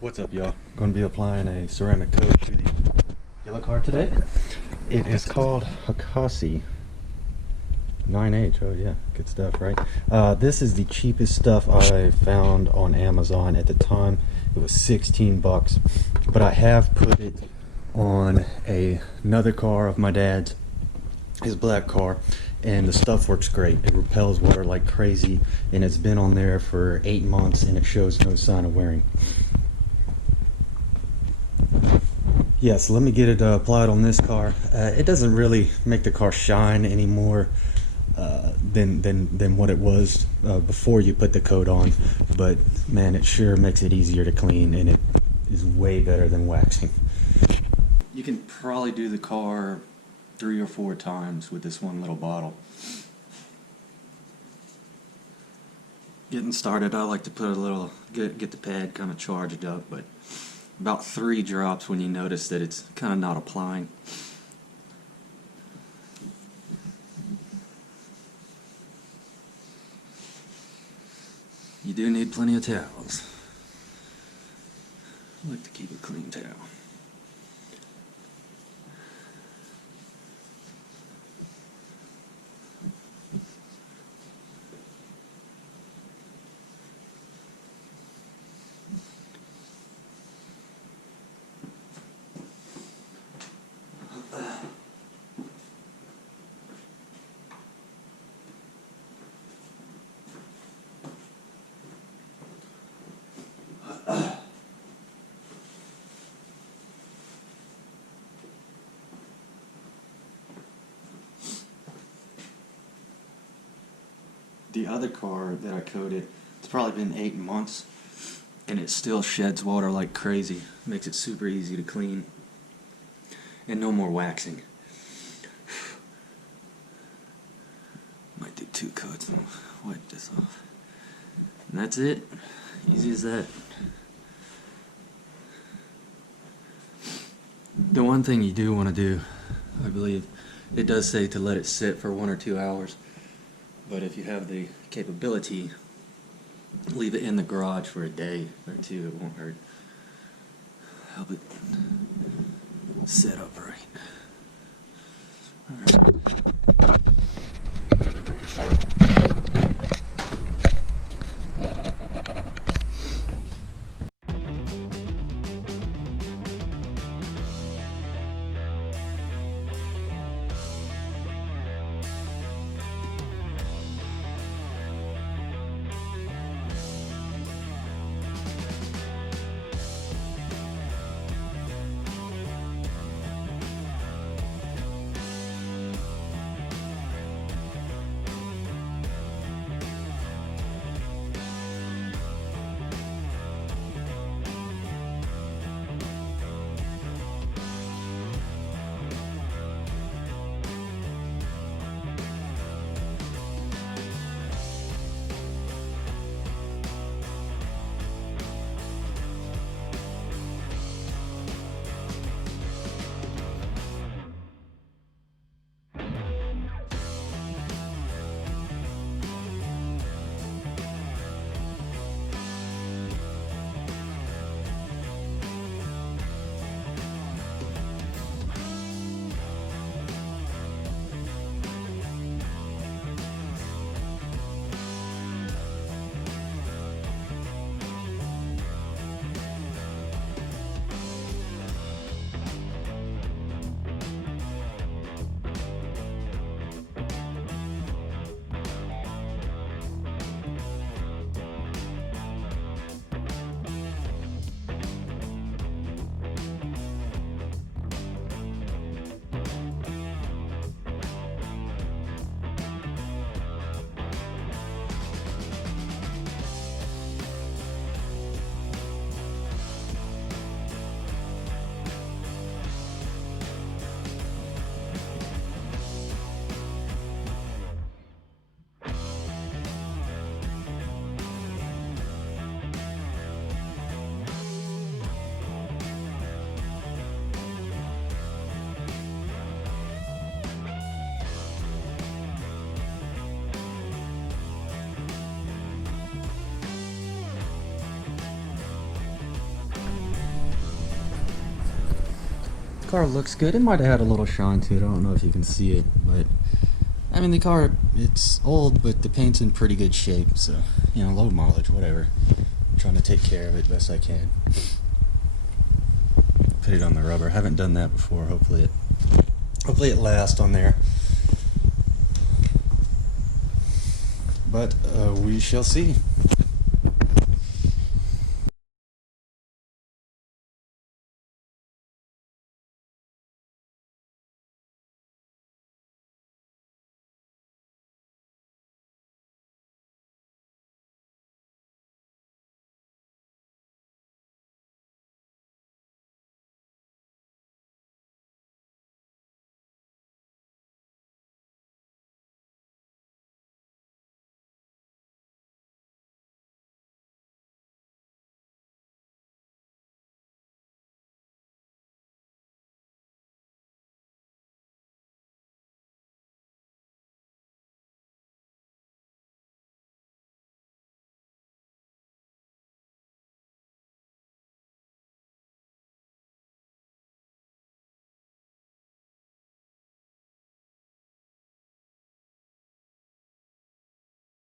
What's up, y'all? Going to be applying a ceramic coat to the yellow car today. It is called Hakasi 9H. Oh yeah, good stuff, right? This is the cheapest stuff I found on Amazon at the time. It was 16 bucks, but I have put it on another car of my dad's, his black car, and the stuff works great. It repels water like crazy, and it's been on there for 8 months and it shows no sign of wearing. Yes, let me get it applied on this car. It doesn't really make the car shine any more than what it was before you put the coat on, but man, it sure makes it easier to clean, and it is way better than waxing. You can probably do the car 3 or 4 times with this one little bottle. Getting started, I like to put a little, get the pad kind of charged up, but about 3 drops when you notice that it's kind of not applying. You do need plenty of towels. I like to keep a clean towel. The other car that I coated, it's probably been 8 months, and it still sheds water like crazy. Makes it super easy to clean, and no more waxing. Might do 2 coats and wipe this off. And that's it. Easy as that. The one thing you do want to do, I believe, it does say to let it sit for 1 or 2 hours. But if you have the capability, leave it in the garage for a day or 2. It won't hurt. Help it set up right. All right. car looks good. It might have had a little shine to it. I don't know if you can see it, but I mean the car, it's old, but the paint's in pretty good shape. So, you know, low mileage, whatever. I'm trying to take care of it best I can. Put it on the rubber. Haven't done that before. Hopefully it lasts on there. But we shall see.